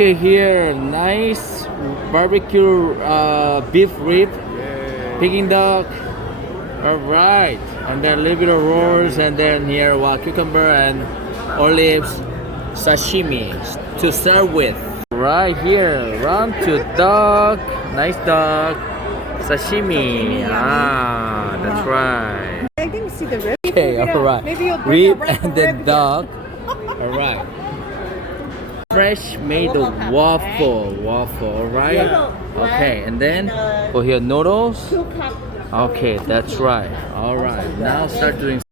Okay, here, nice barbecue beef rib, Peking duck. All right, and then a little bit of rolls, and then here cucumber and olives, sashimi to start with. Right here, round to duck, nice duck, sashimi. Ah, that's right. I didn't see the rib. Okay, all right. Maybe you'll bring Rib a rib and then here. duck. All right. Fresh made waffle, all right. Okay, and then oh here noodles. Okay, that's right. All right. Now start doing